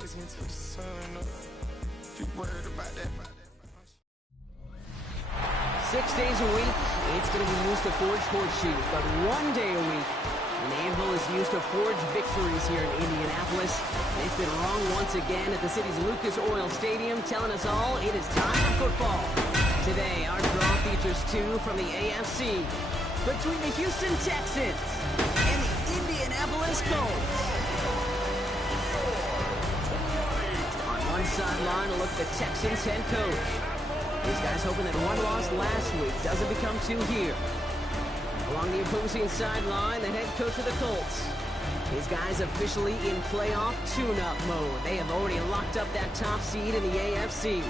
crazy until the sun up. You worried about that? 6 days a week, it's going to be used to forge horseshoes, but 1 day a week, an anvil is used to forge victories here in Indianapolis. And it's been wrong once again at the city's Lucas Oil Stadium, telling us all it is time for football. Today, our draw features two from the AFC, between the Houston Texans and the Indianapolis Colts. On one sideline, a look at the Texans head coach. These guys hoping that one loss last week doesn't become two here. Along the opposing sideline, the head coach of the Colts. His guys officially in playoff tune-up mode. They have already locked up that top seed in the AFC.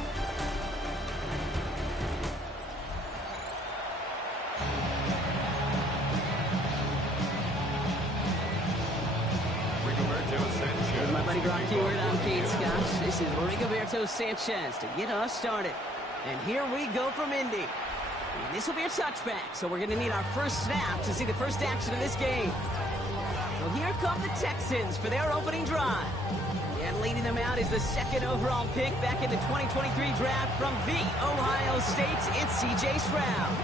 With my buddy Brock Heward, I'm Kate Scott. This is Rigoberto Sanchez to get us started. And here we go from Indy. And this will be a touchback, so we're going to need our first snap to see the first action of this game. So here come the Texans for their opening drive. And leading them out is the second overall pick back in the 2023 draft from the Ohio State. It's C.J. Stroud.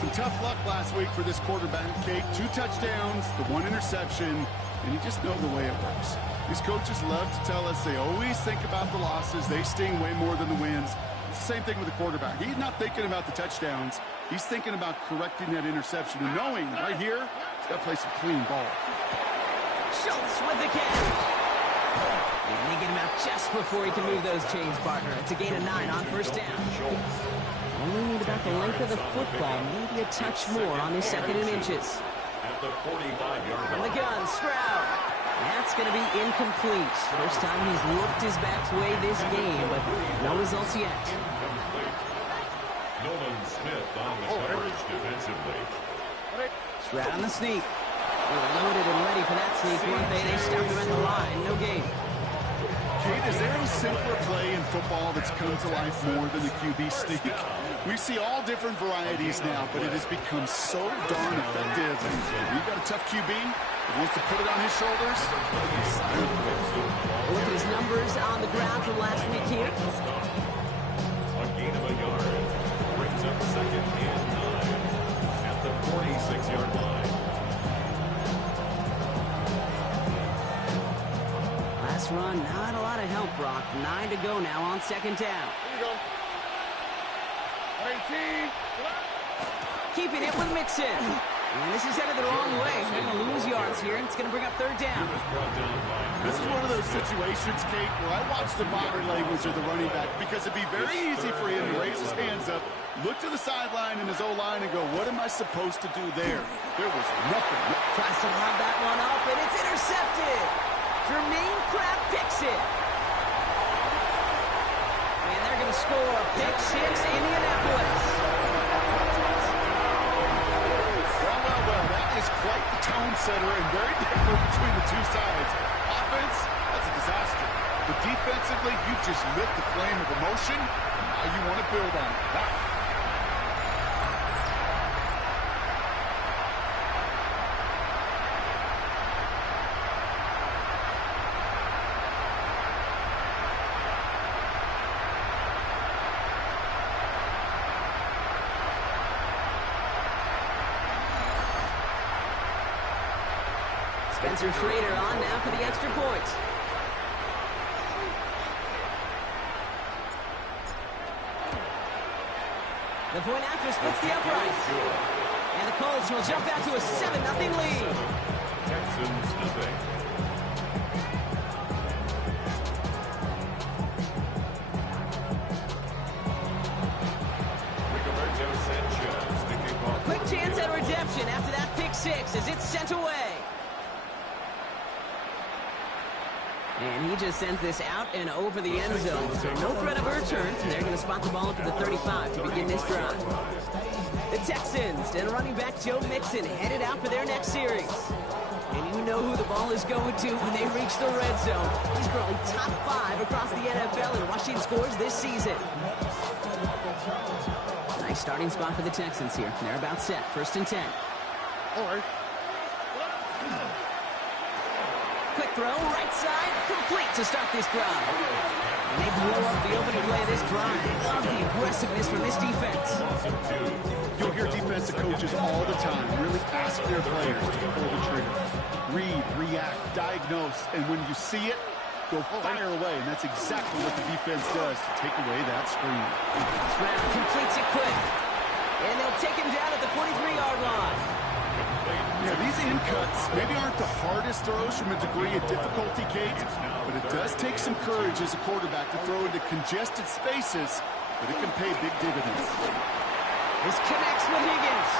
Some tough luck last week for this quarterback, Kate. 2 touchdowns, the 1 interception, and you just know the way it works. These coaches love to tell us they always think about the losses. They sting way more than the wins. It's the same thing with the quarterback. He's not thinking about the touchdowns. He's thinking about correcting that interception and knowing right here, he's got to play some clean ball. Schultz with the catch. And they get him out just before he can move those chains, partner. It's a gain of 9 on first down. Only need about the length of the football, maybe a touch more on this second and inches. At the 45-yard From the gun, Stroud. That's going to be incomplete. First time he's looked his back's way this game, but no results yet. Nolan Smith on the coverage defensively. Stroud on the sneak. They were loaded and ready for that sneak, weren't they? They stopped him at the line. No gain. Kate, is there a simpler play in football that's come to life more than the QB sneak? We see all different varieties now, but it has become so darn effective. And you've got a tough QB that wants to put it on his shoulders. Look at his numbers on the ground from last week here. A gain of a yard. Brings up second and 9 at the 46-yard line. Last run, not a lot of help, Brock. 9 to go now on second down. Here you go. 18. Keeping it with Mixon. And this is headed the wrong way. They're going to lose yards here, and it's going to bring up third down. This is one of those situations, Kate, where I watch the body language of the running back because it'd be very easy for him to raise his hands up, look to the sideline in his O-line and go, what am I supposed to do there? There was nothing. Tries to lob that one up, and it's intercepted. Jermaine Pratt picks it. And they're going to score a pick 6, Indianapolis. Well, that is quite the tone setter and very different between the two sides. Offense, that's a disaster. But defensively, you've just lit the flame of emotion, and now you want to build on it. Spencer Schrader on now for the extra point. The point after splits the uprights. And the Colts will jump out to a 7-0 lead. Texans nothing. Rigoberto Sanchez to kick off. A quick chance at redemption after that pick 6 as it's sent away. And he just sends this out and over the end zone. So no threat of a return. They're going to spot the ball up to the 35 to begin this drive. The Texans and running back Joe Mixon headed out for their next series. And you know who the ball is going to when they reach the red zone. He's currently top 5 across the NFL in rushing scores this season. Nice starting spot for the Texans here. They're about set. 1st and 10. All right. quick throw, right side, complete to start this drive. And they blow up the opening play of this drive. Love the aggressiveness from this defense. You'll hear defensive coaches all the time really ask their players to pull the trigger. Read, react, diagnose, and when you see it, go fire away. And that's exactly what the defense does to take away that screen. Stroud completes it quick. And they'll take him down at the 43-yard line. Yeah, these in cuts maybe aren't the hardest throws from a degree of difficulty, Kate, but it does take some courage as a quarterback to throw into congested spaces, but it can pay big dividends. This connects with Higgins.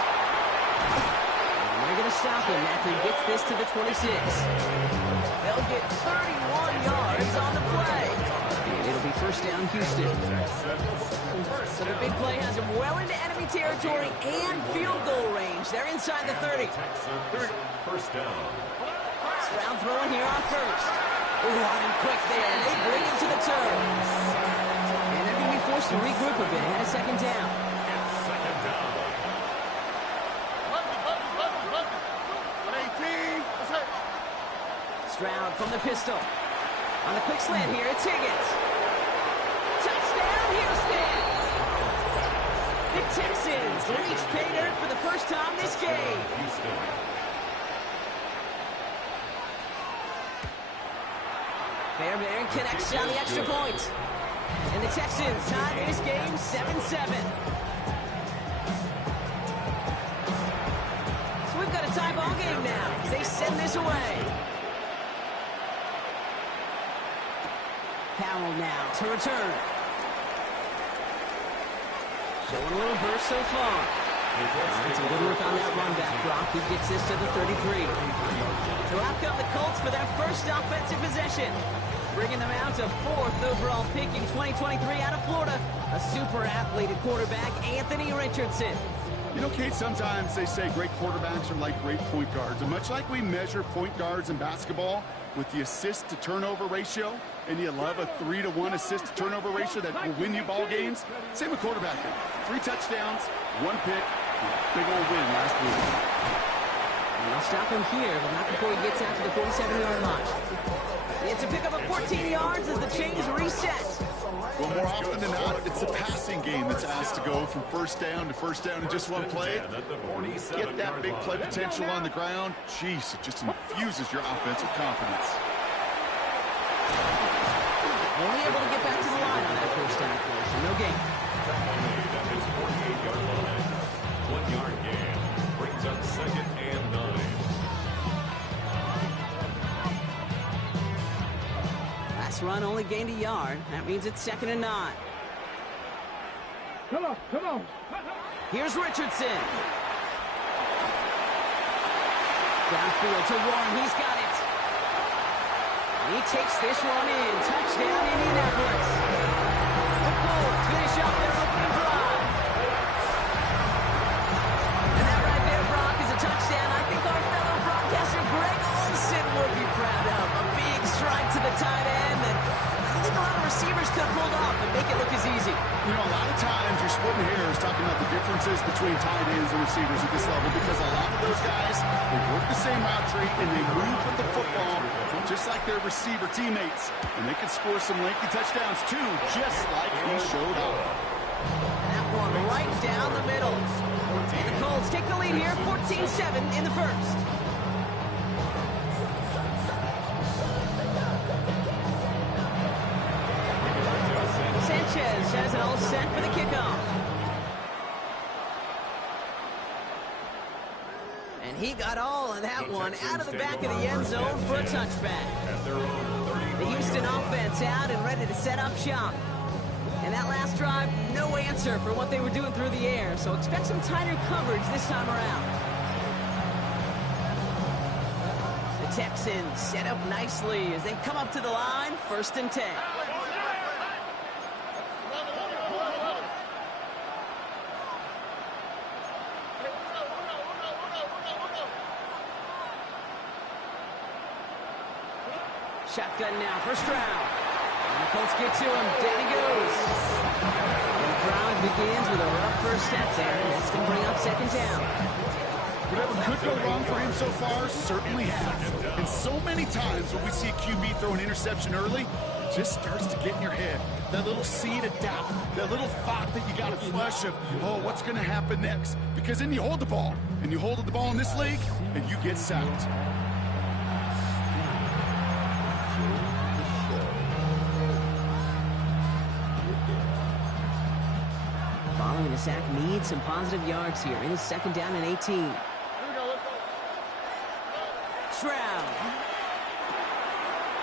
And they're going to stop him after he gets this to the 26. They'll get 31 yards on the play. And it'll be first down, Houston. So the big play has him well into enemy territory and field goal range. They're inside the 30. First down. Stroud throwing here on first. Ooh, on him quick there. They bring him to the turn. And they're going to be forced to regroup a bit ahead of second down. Second down. Stroud from the pistol. On the quick slant here, it's Higgins. Touchdown, Houston! The Texans reach pay dirt for the first time this game. Fairbairn connects on the extra point. And the Texans tie this game 7-7. So we've got a tie ball game now as they send this away. Powell now to return. Showing a little burst so far. That's a good work on that run back, Brock. He gets this to the 33. So out come the Colts for their first offensive possession. Bringing them out to 4th overall pick in 2023 out of Florida. A super athlete at quarterback, Anthony Richardson. You know, Kate, sometimes they say great quarterbacks are like great point guards. And much like we measure point guards in basketball with the assist-to-turnover ratio, and you love a 3-to-1 assist-to-turnover ratio that will win you ball games, same with quarterbacking. 3 touchdowns, 1 pick, big old win last week. And they'll stop him here, but not before he gets out to the 47-yard line. It's a pickup of 14 yards as the chains reset. Well, more often than not, it's the passing game that's asked to go from first down in just one play. Get that big play potential on the ground. Jeez, it just infuses your offense with confidence. Only able to get back to the line on that first down play, so no gain. At his 48-yard line. 1-yard gain. Brings up 2nd and 9. Last run only gained a yard. That means it's 2nd and 9. Come on. Here's Richardson. Downfield to Warren. He's got it. And he takes this one in. Touchdown, Indianapolis. The Colts finish up their opening drive. And that right there, Brock, is a touchdown I think our fellow broadcaster Greg Olsen would be proud of. A big strike to the tight end that I don't think a lot of receivers could have pulled off and make it look as easy. You know, a lot of times you're splitting hairs talking about the differences between tight ends and receivers at this level because a lot of those guys, they work the same route tree and they move with the football just like their receiver teammates. And they can score some lengthy touchdowns too, just like he showed off. That one right down the middle. And the Colts take the lead here, 14-7 in the first. Sanchez has it all set for the kickoff. And he got all of that one out of the back of the end zone for a touchback. The Houston offense out and ready to set up shop. And that last drive, no answer for what they were doing through the air, so expect some tighter coverage this time around. The Texans set up nicely as they come up to the line, 1st and 10. Shotgun now for Stroud. And the Colts get to him. Down he goes. And the drive begins with a rough first step there. That's going to bring up 2nd down. Whatever could go wrong for him so far certainly has. And so many times when we see a QB throw an interception early, it just starts to get in your head. That little seed of doubt, that little thought that you got to flush of, oh, what's going to happen next? Because then you hold the ball, and you hold the ball in this league, and you get sacked. Following the sack needs some positive yards here. It is 2nd down and 18. Stroud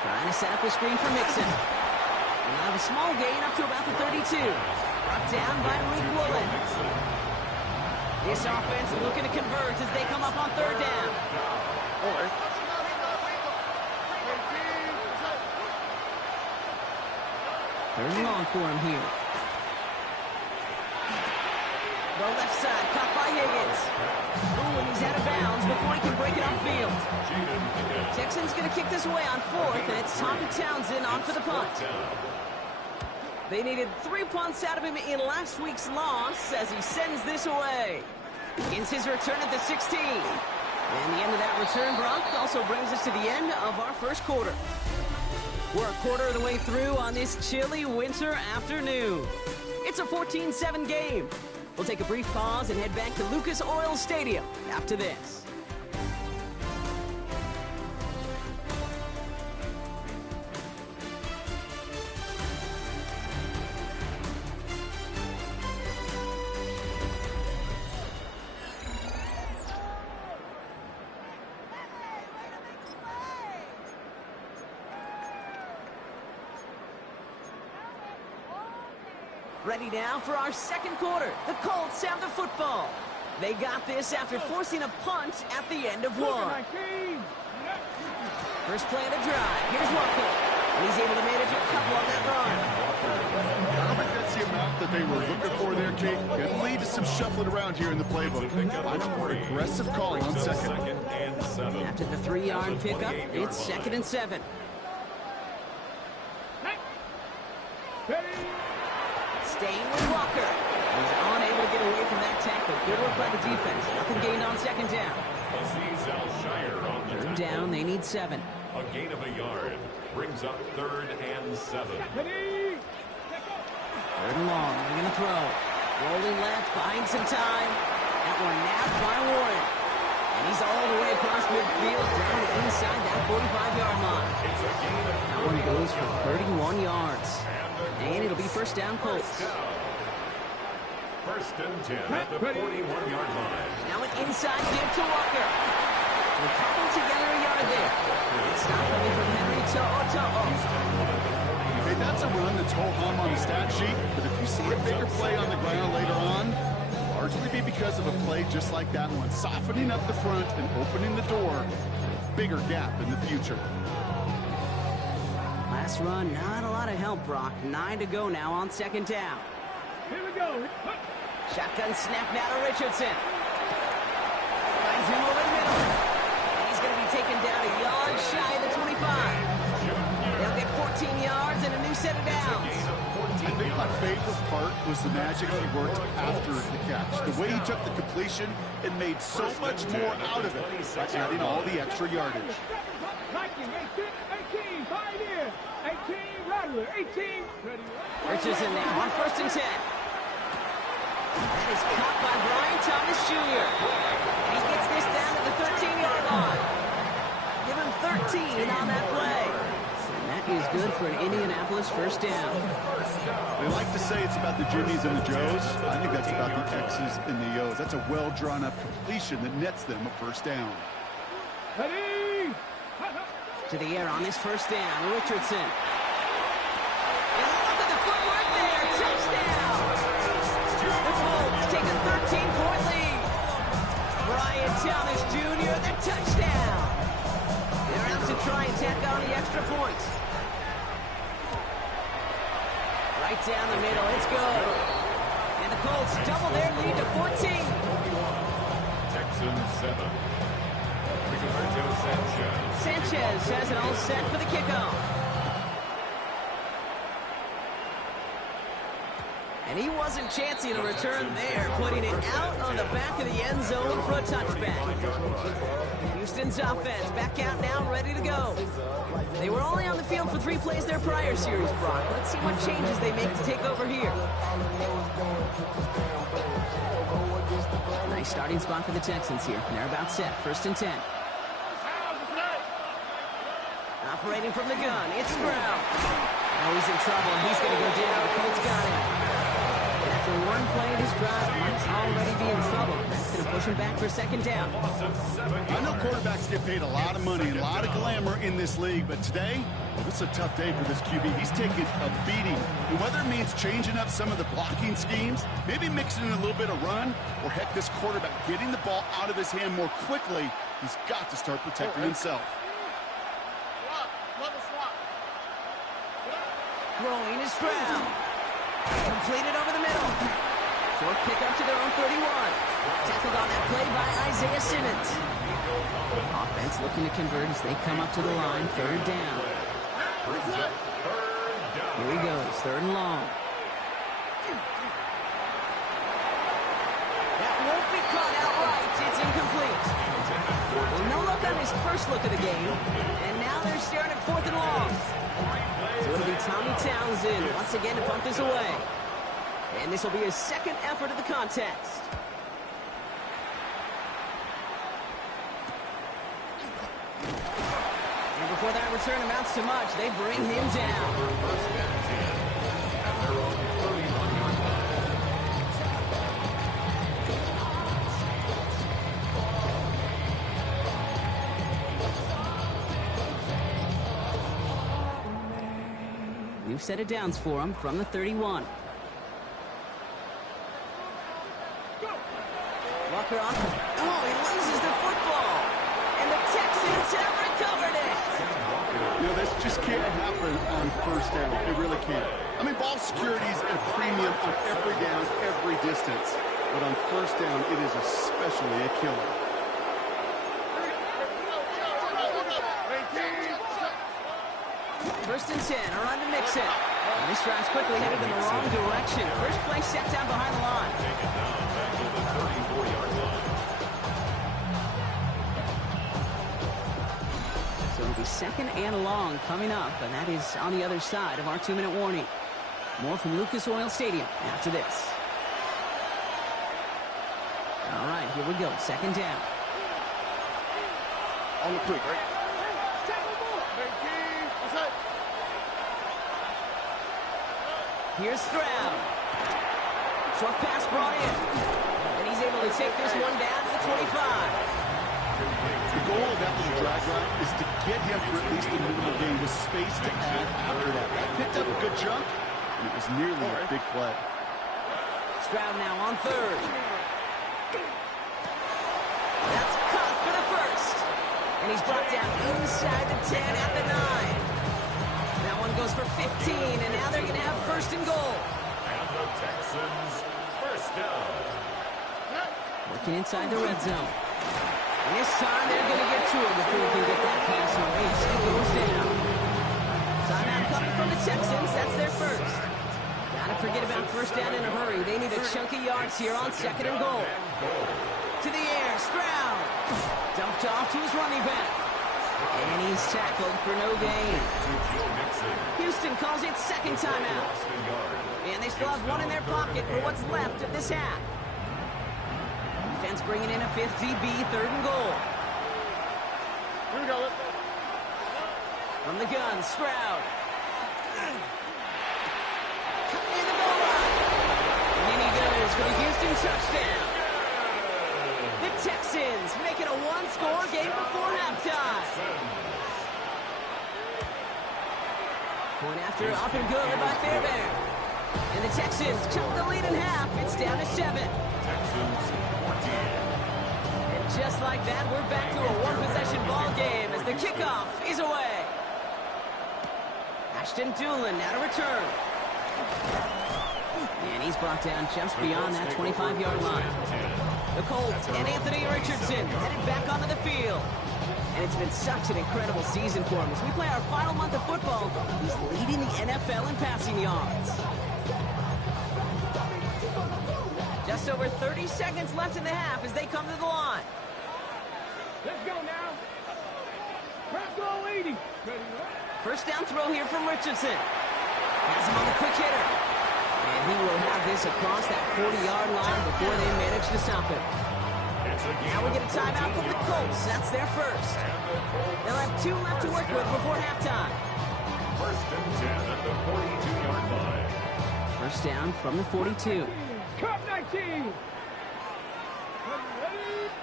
trying to set up a screen for Mixon. He'll have a small gain up to about the 32. Brought down by Luke Woolen. This offense looking to convert as they come up on 3rd down. 3rd and long for him here. The left side, caught by Higgins. Ooh, and he's out of bounds before he can break it upfield. Texans going to kick this away on 4th, and it's Tommy Townsend on for the punt. They needed 3 punts out of him in last week's loss as he sends this away. Begins his return at the 16. And the end of that return, Brock, also brings us to the end of our first quarter. We're a quarter of the way through on this chilly winter afternoon. It's a 14-7 game. We'll take a brief pause and head back to Lucas Oil Stadium after this. Ready now for our second quarter. The Colts have the football. They got this after forcing a punt at the end of one. First play of the drive. Here's Walker. And he's able to manage a couple on that run. I don't think that's the amount that they were looking for there, Kate. It'll lead to some shuffling around here in the playbook. Find a more aggressive call on 2nd. After the 3-yard pickup, it's 2nd and 7. Staying with Walker. He's unable to get away from that tackle. Good work by the defense. Nothing gained on 2nd down. 3rd down, they need 7. A gain of a yard brings up 3rd and 7. 3rd and long. They're going to throw. Rolling left, buying some time. That one nabbed by Warren. And he's all the way across midfield, down inside that 45-yard line. That one goes for 31 yards. And it'll be 1st down Colts. 1st and 10 at the 41-yard line. Now an inside give to Walker. They're coupled together a yard there. It's stopped coming from Henry To'o. Hey, that's a run that's ho-hum on the stat sheet, but if you see a bigger play on the ground later on, largely be because of a play just like that one, softening up the front and opening the door, bigger gap in the future. Last run, not a lot of help, Brock. 9 to go now on 2nd down. Here we go. Shotgun snap now to Richardson. Finds him over the middle. And he's going to be taken down a yard shy of the 25. They'll get 14 yards and a new set of downs. I think my favorite part was the magic he worked after the catch. The way he took the completion and made so much more out of it by adding all the extra yardage. 18, Pioneer. 18, Rattler. 18. Richardson now on 1st and 10. That is caught by Brian Thomas Jr. And he gets this down to the 13-yard line. Give him 13 on that play. And that is good for an Indianapolis 1st down. They like to say it's about the Jimmies and the Joes. I think that's about the X's and the O's. That's a well-drawn-up completion that nets them a 1st down. Ready. To the air on this 1st down, Richardson. And look at the footwork there, touchdown! The Colts take a 13-point lead. Brian Thomas Jr., the touchdown. They're out to try and tack on the extra point. Right down the middle, it's good. And the Colts double their lead to 14. Texans 7. Sanchez has it all set for the kickoff. And he wasn't chancing a return there, putting it out on the back of the end zone for a touchback. Houston's offense back out now, ready to go. They were only on the field for 3 plays their prior series, Brock. Let's see what changes they make to take over here. Nice starting spot for the Texans here. They're about set. 1st and 10. Operating from the gun, it's Stroud. Now he's in trouble, and he's going to go down. The Colts got him. And after 1 play of his drive, Mike's already be in trouble. That's going to push him back for 2nd down. I know quarterbacks get paid a lot of money and a lot of glamour in this league, but today, it's a tough day for this QB. He's taking a beating. And whether it means changing up some of the blocking schemes, maybe mixing in a little bit of run, or heck, this quarterback getting the ball out of his hand more quickly, he's got to start protecting himself. Throwing is Stroud. Completed over the middle. Short kick up to their own 31. Tackled on that play by Isaiah Simmons. Offense looking to convert as they come up to the line. 3rd down. Here he goes. 3rd and long. That won't be caught outright. It's incomplete. Well, no look on his first look of the game. And now they're staring at 4th and long. So it'll be Tommy Townsend once again to pump this away. And this will be his 2nd effort of the contest. And before that return amounts to much, they bring him down. New set of downs for him from the 31. Walker off. Oh, he loses the football. And the Texans have recovered it. You know, this just can't happen on 1st down. It really can't. I mean, ball security is a premium on every down, every distance. But on 1st down, it is especially a killer. First and 10, a run to Mixon. And this drive's quickly headed in the wrong direction. First play set down behind the line. Take it down back to the 34-yard line. So it'll be 2nd and long coming up, and that is on the other side of our 2-minute warning. More from Lucas Oil Stadium after this. All right, here we go. 2nd down. On the quick, right? Here's Stroud. Short pass brought in. And he's able to take this one down to the 25. The goal of that little drag route is to get him for at least a minimal gain with space to add after that. Picked up a good chunk, and it was nearly a big play. Stroud now on 3rd. That's caught for the 1st. And he's brought down inside the 10 at the 9. That one goes for 15, and now they're going to have 1st and goal. And the Texans 1st down. Working inside the red zone. And this time they're going to get to it before we can get that pass away. So he goes down. Timeout coming from the Texans. That's their 1st. Gotta forget about 1st down in a hurry. They need a chunk of yards here on 2nd and goal. To the air, Stroud. Dumped off to his running back. And he's tackled for no gain. Houston calls it 2nd timeout. And they still have one in their pocket for what's left of this half. Defense bringing in a 5th DB, 3rd and goal. Here we go. From the gun, Stroud. In the goal line. And in he goes for the Houston touchdown. The Texans make it a 1-score game before halftime. Point after up and good by Fairbairn. And the Texans cut the lead in half. It's down to 7. Texans 14. And just like that, we're back to a 1-possession ball game as the kickoff is away. Ashton Doolin now to return. And he's brought down just beyond that 25-yard line. The Colts and Anthony Richardson headed back onto the field. And it's been such an incredible season for him. As we play our final month of football, he's leading the NFL in passing yards. Just over 30 seconds left in the half as they come to the line. Let's go now. Press all 80. First down throw here from Richardson. Has him on the quick hitter. And he will have this across that 40-yard line before they manage to stop him. Now we get a timeout from the Colts. That's their first. They'll have 2 left to work with before halftime. First and 10 at the 42-yard line. First down from the 42. Cup 19.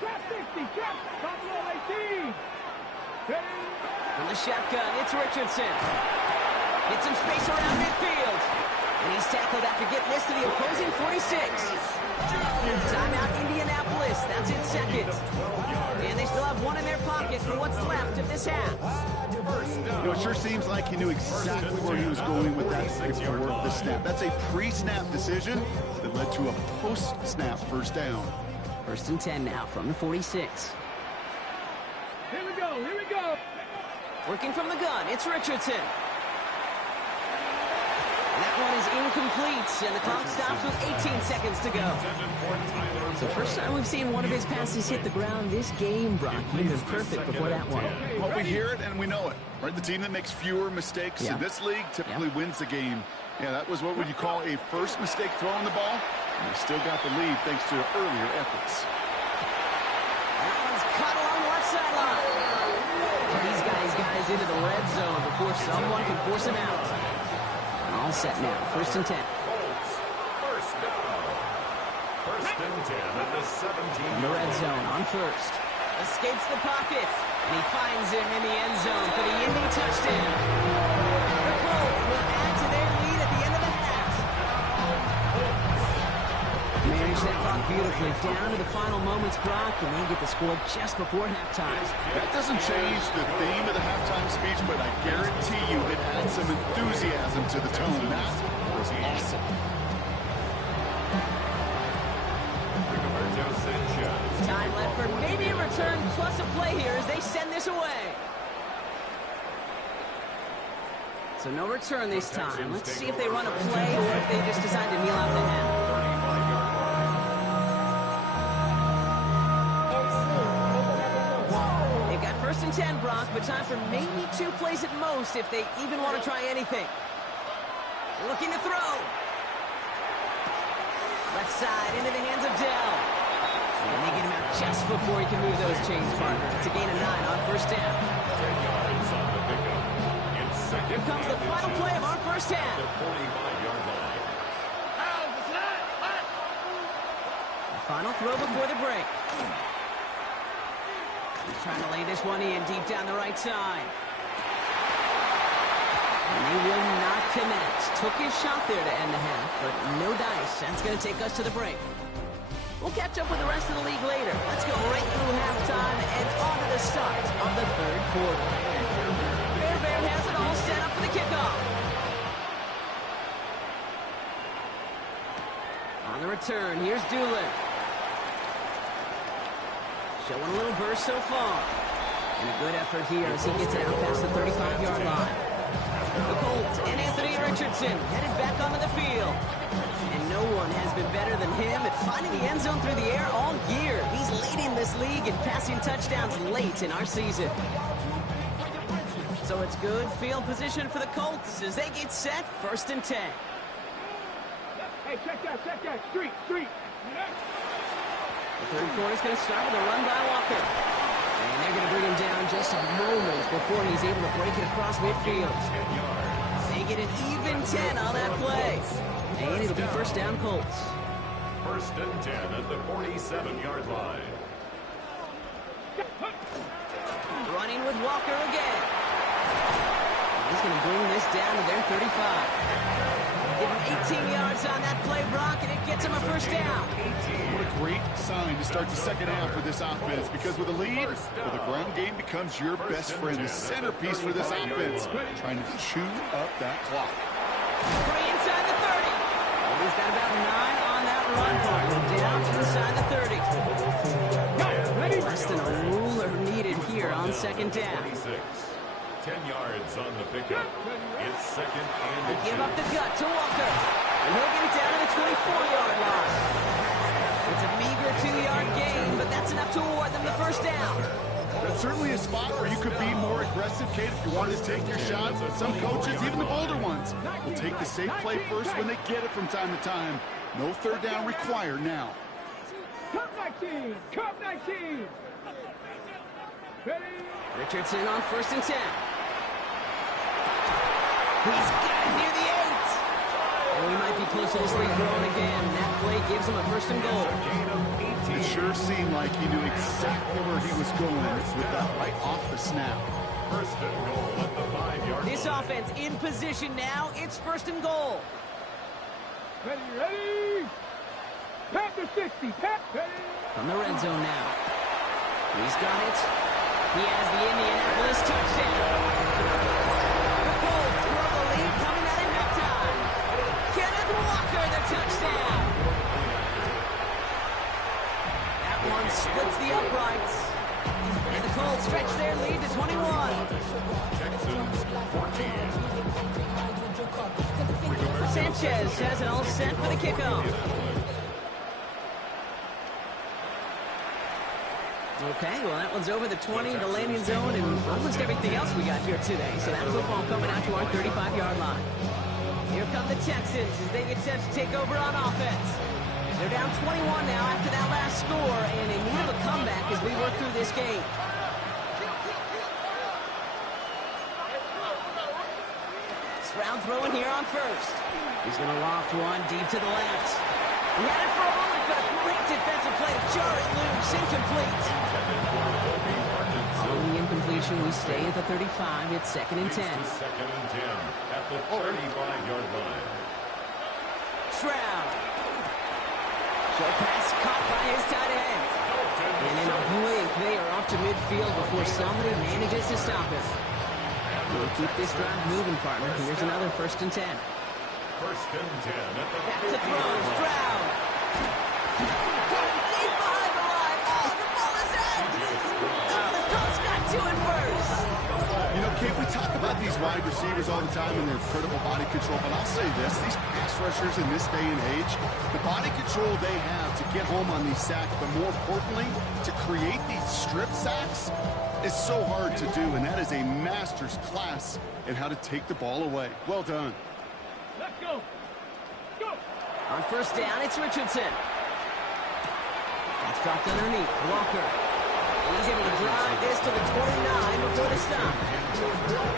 Trap 60. Trap. Buffalo 18. From the shotgun, it's Richardson. Gets some space around midfield. And he's tackled after getting this to the opposing 46. Timeout Indianapolis. That's in seconds. And they still have 1 in their pocket for what's left of this half. You know, it sure seems like he knew exactly where he was going with that before the snap. That's a pre-snap decision that led to a post-snap first down. First and 10 now from the 46. Here we go. Here we go. Working from the gun, it's Richardson. And that one is incomplete, and the clock stops with 18 seconds to go. So first time we've seen one of his passes hit the ground this game, Brock. He'd been perfect before that one. Well, we hear it and we know it, right? The team that makes fewer mistakes in this league typically wins the game. Yeah, that was what would you call a first mistake throwing the ball, and they still got the lead thanks to earlier efforts. That one's cut along the left sideline. These guys into the red zone before someone can force him out. All set now. First and 10. First down. First and 10 at the 17. In the red zone on first. Escapes the pocket. And he finds him in the end zone for the Indy touchdown. The Colts will add to their lead at the end of the half. Manage that clock beautifully down to the final moments, Brock, and they get the score just before halftime. That doesn't change the theme of the halftime speech, but I guarantee you it adds some enthusiasm to the tone. That was awesome. Time left for maybe a return plus a play here as they send this away. So no return this time. Let's see if they run a play or if they just decide to kneel out the half. They've got first and 10, Brock, but time for maybe 2 plays at most if they even want to try anything. Looking to throw. Left side into the hands of Dell. And they get him out just before he can move those chains, partner. It's a gain of 9 on first down. 10 yards on the pickup. Here comes the final play of our first half. The 45-yard line. The final throw before the break. He's trying to lay this one in deep down the right side. And they will not connect. Took his shot there to end the half, but no dice. That's going to take us to the break. We'll catch up with the rest of the league later. Let's go right through halftime and on to the start of the third quarter. Fairbairn has it all set up for the kickoff. On the return, here's Doolin. Showing a little burst so far. And a good effort here as he gets it out past the 35-yard line. The Colts and Anthony Richardson headed back onto the field. And no one has been better than him at finding the end zone through the air all year. He's leading this league in passing touchdowns late in our season. So it's good field position for the Colts as they get set first and 10. Hey, check that. Street. The third quarter is going to start with a run by Walker. And they're going to bring him down just a moment before he's able to break it across midfield. They get an even 10 on that play. And it'll be first down Colts. First and 10 at the 47-yard line. Running with Walker again. He's going to bring this down to their 35. Give him 18 yards on that play, Brock, and it gets him a first down. What a great sign to start the second half for this offense, because with a lead, the ground game becomes your best friend, the centerpiece for this offense, trying to chew up that clock. 3 inside the 30. And he's got about 9 on that run, partner, down inside the 30. Less than a ruler needed here on second down. 10 yards on the pickup. It's second and Give up the gut to Walker. And he'll get it down to the 24-yard line. It's a meager 2-yard gain, but that's enough to award them the first down. That's certainly a spot where you could be more aggressive, Kate, if you wanted to take your shots. But some coaches, even the bolder ones, will take the safe play first when they get it from time to time. No third down required now. Cup 19. Cup 19. Ready? Richardson on 1st and 10. He's got it near the 8. And we might be close to this lead growing again. That play gives him a 1st and goal. It sure seemed like he knew exactly where he was going with that right off the snap. 1st and goal at the 5-yard line. This offense in position now. It's 1st and goal. Ready, ready. Pat to 60. Pat, ready. From the red zone now. He's got it. He has the Indianapolis touchdown. The Colts grow the lead coming out at halftime. Kenneth Walker, the touchdown. That one splits the uprights. And the Colts stretch their lead to 21. Texans 14. Sanchez has it all set for the kickoff. Okay, well, that one's over the 20, the landing zone, and almost everything else we got here today. So that football coming out to our 35-yard line. Here come the Texans as they get set to take over on offense. They're down 21 now after that last score, and in need of a comeback as we work through this game. Stroud throwing here on 1st. He's going to loft one deep to the left. He had it for a moment, but a great defensive play to jar it loose, incomplete. Following the incompletion, we stay at the 35. It's 2nd and 10. 2nd and 10 at the 35-yard line. Stroud. Short pass caught by his tight end. And in a blink, they are off to midfield before somebody manages to stop him. We'll keep this drive moving, partner. Here's another 1st and 10. 1st and 10 at the Back to throw. Stroud. Caught him deep behind the line. Oh, the ball is out. Oh, the Colts got to it first. You know, Kate, we talk about these wide receivers all the time and their critical body control, but I'll say this, these pass rushers in this day and age, the body control they have to get home on these sacks, but more importantly, to create these strip sacks is so hard to do, and that is a master's class in how to take the ball away. Well done. Let's go. Go. On 1st down, it's Richardson. That's dropped underneath. Walker. He's able to drive this to the 29 before the stop.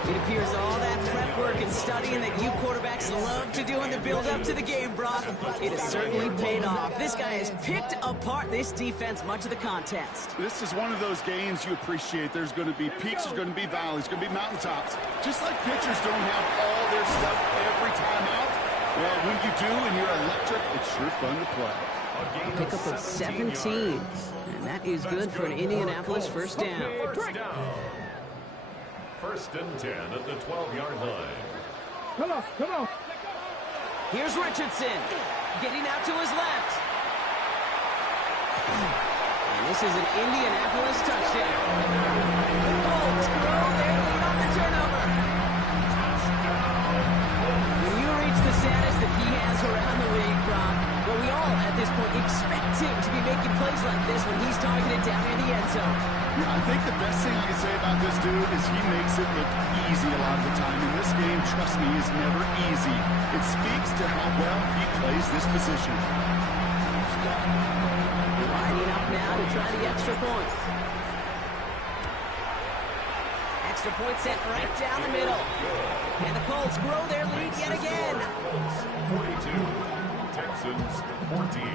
It appears all that prep work and studying that you quarterbacks love to do in the build-up to the game, Brock, it has certainly paid off. This guy has picked apart this defense much of the contest. This is one of those games you appreciate. There's going to be peaks, there's going to be valleys, going to be mountaintops. Just like pitchers don't have all their stuff every time out, well, when you do and you're electric, it's sure fun to play. Pickup of 17, and that is good for an Indianapolis 1st down. 1st and 10 at the 12-yard line. Come on, come on. Here's Richardson, getting out to his left. And this is an Indianapolis touchdown. The Colts grow their lead on the turnover. When you reach the status that he has around the league, Brock, well, we all at this point expect him to be making plays like this when he's targeted down near the end zone. Yeah, I think the best thing I can say about this dude is he makes it look easy a lot of the time. And this game, trust me, is never easy. It speaks to how well he plays this position. Lining up now to try the extra point. Extra point sent right down the middle. And the Colts grow their lead yet again. 42. Texans 14.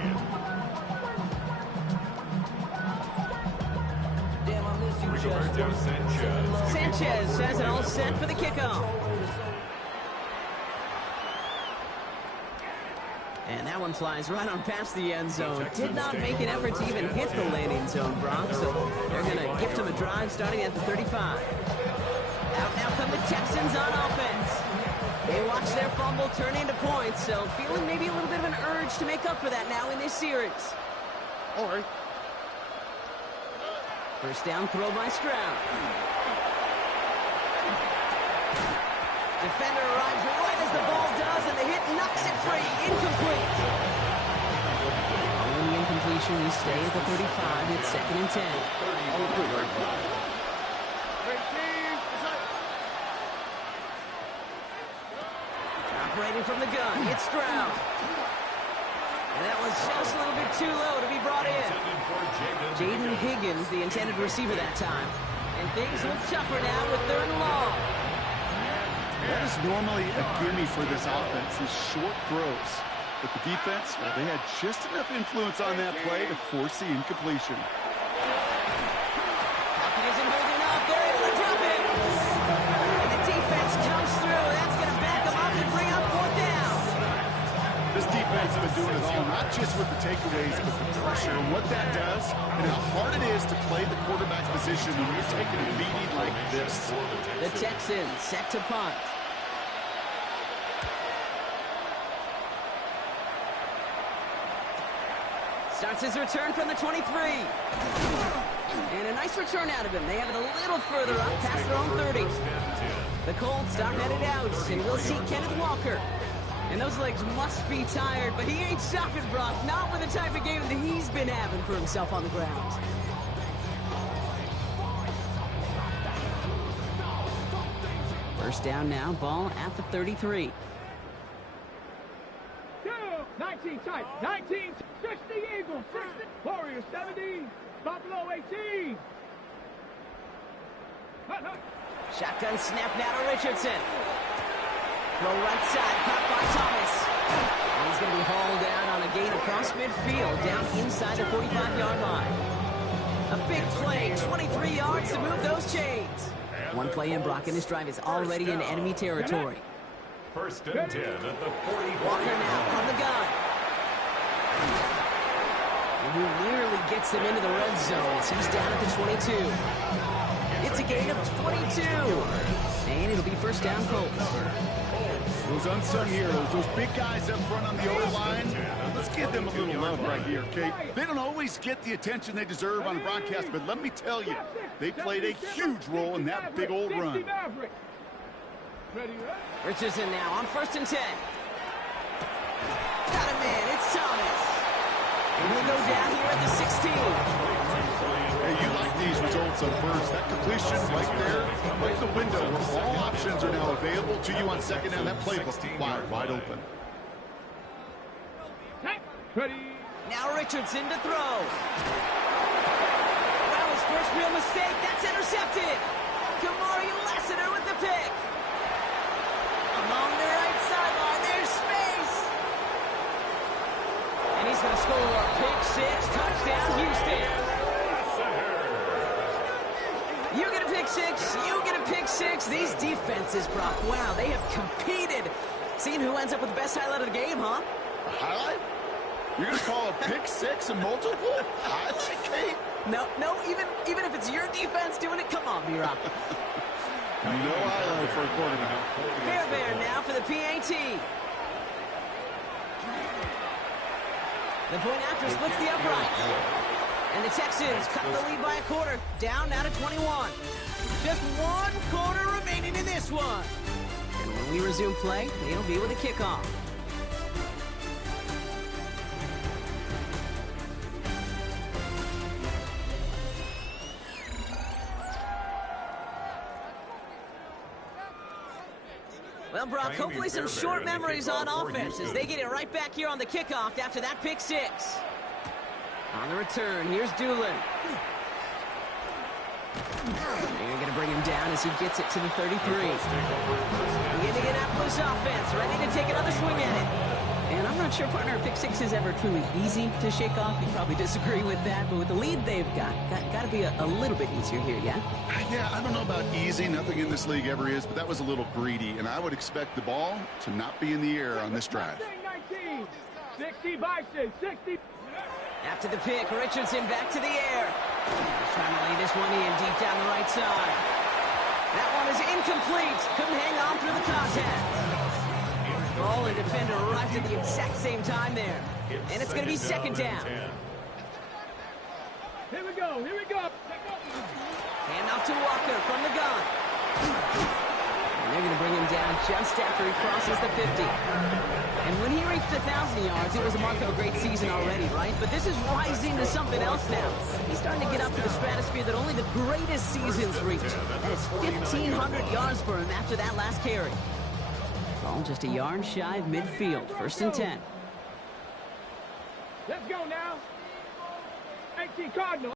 Rigoberto Sanchez. Sanchez has it all set for the kickoff. And that one flies right on past the end zone. Did not make an effort to even hit the landing zone, Brock. So they're going to gift him a drive starting at the 35. Out now come the Texans on offense. They watch their fumble turn into points, so feeling maybe a little bit of an urge to make up for that now in this series. All right. 1st down throw by Stroud. Defender arrives right as the ball does, and the hit knocks it free. Incomplete. Following the incompletion, we stay at the 35. It's 2nd and 10. Operating from the gun. It's Stroud. And that was just a little bit too low to be brought in. Jaden Higgins, the intended receiver that time. And things look tougher now with 3rd and long. That is normally a gimme for this offense, these short throws. But the defense, well, they had just enough influence on that play to force the incompletion. Pocket isn't holding up. They're able to drop it. And the defense comes through. That's going to back them up and bring up 4th down. This defense has been doing it all, not just with the takeaways, but the pressure and what that does and how hard it is to play the quarterback position when you're taking a beating like this. The Texans set to punt. Starts his return from the 23. And a nice return out of him. They have it a little further up past their own 30. The Colts are headed out, and we'll see Kenneth Walker. And those legs must be tired, but he ain't stopping, Brock. Not with the type of game that he's been having for himself on the ground. First down now, ball at the 33. 19 tight, 19, 60 Eagles, 60, Warriors 70, Buffalo 18. Shotgun snap now to Richardson. Throw right side, caught by Thomas. And he's going to be hauled out on a gain across midfield, down inside the 45-yard line. A big play, 23 yards to move those chains. One play in, Brock, and this drive is already in enemy territory. 1st and 10 at the 40. Walker now from the gun. And he nearly gets them into the red zone as he's down at the 22. It's a gain of 22. And it'll be 1st down Colts. Those unsung heroes, those big guys up front on the O-line, let's give them a little love right here, Kate. They don't always get the attention they deserve on the broadcast, but let me tell you, they played a huge role in that big old run. Richardson now on 1st and 10. Got a man, it's Thomas. And he'll go down here at the 16. Hey, you like these results on first. That completion right there, right in the window where all options are now available to you on 2nd down. That playbook wide open. Now Richardson to throw. That was first real mistake. That's intercepted. Kamari Lassiter with the pick. Along the right sideline, there's space. And he's going to score a pick 6, touchdown Houston. You get a pick 6, you get a pick 6. These defenses, Brock, wow, they have competed. Seeing who ends up with the best highlight of the game, huh? A highlight? You're going to call a pick 6 a multiple highlight, Kate? No, even if it's your defense doing it, come on, B-Rock. No highlight for a quarterback. Fairbairn now for the PAT. The point after splits the upright. And the Texans cut the lead by a quarter, down now to 21. Just 1 quarter remaining in this one. And when we resume play, it'll be with a kickoff. Well, Brock, hopefully some short memories on offense as they get it right back here on the kickoff after that pick 6. On the return, here's Doolin. They're going to bring him down as he gets it to the 33. The Indianapolis offense ready to take another swing at it. And I'm not sure, partner, pick 6 is ever truly easy to shake off. You probably disagree with that, but with the lead they've got to be a little bit easier here, yeah? Yeah, I don't know about easy. Nothing in this league ever is, but that was a little greedy, and I would expect the ball to not be in the air on this drive. 19, 60 Bison, 60. After the pick, Richardson back to the air. He's trying to lay this one in deep down the right side. That one is incomplete. Couldn't hang on through the contact. Ball and defender arrived at the exact same time there. And it's going to be 2nd down. Here we go. Hand off to Walker from the gun. And they're going to bring him down just after he crosses the 50. And when he reached 1,000 yards, it was a mark of a great season already, right? But this is rising to something else now. He's starting to get up to the stratosphere that only the greatest seasons reach. That is 1,500 yards for him after that last carry. Ball just a yard shy of midfield. 1st and 10. Let's go now. 18 Cardinal.